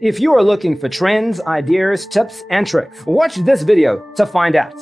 If you are looking for trends, ideas, tips, and tricks, watch this video to find out.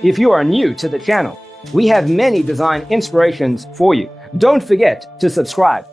If you are new to the channel, we have many design inspirations for you. Don't forget to subscribe.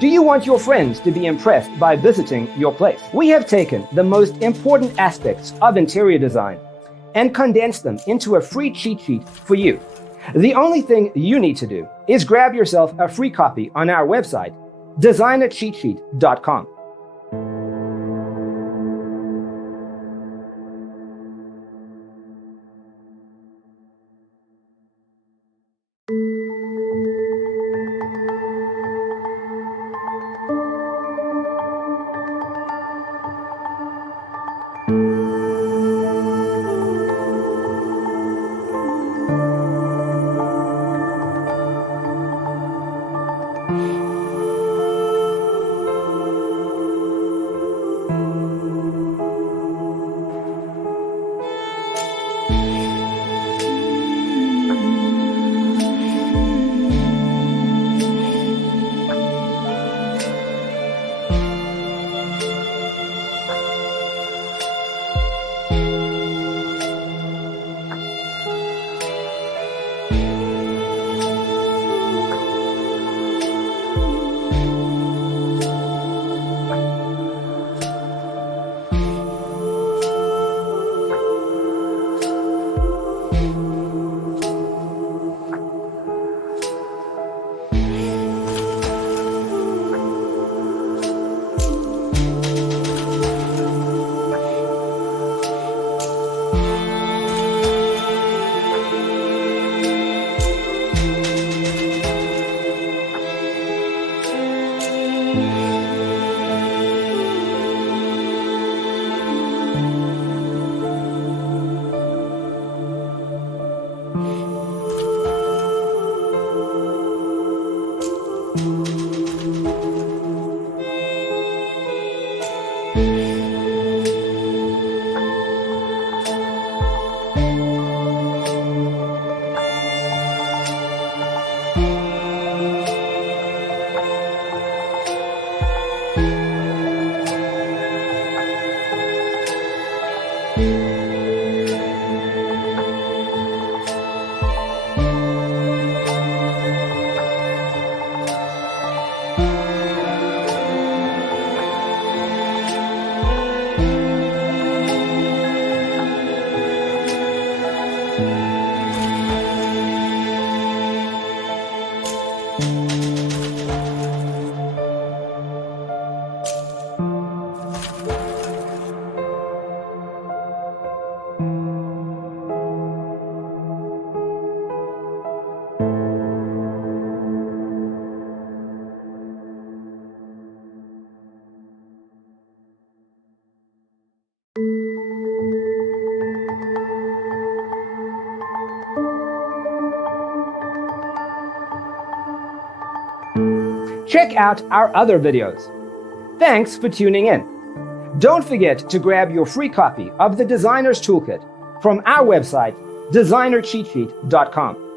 Do you want your friends to be impressed by visiting your place? We have taken the most important aspects of interior design and condense them into a free cheat sheet for you. The only thing you need to do is grab yourself a free copy on our website, designercheatsheet.com. Check out our other videos. Thanks for tuning in. Don't forget to grab your free copy of the Designer's Toolkit from our website, designercheatsheet.com.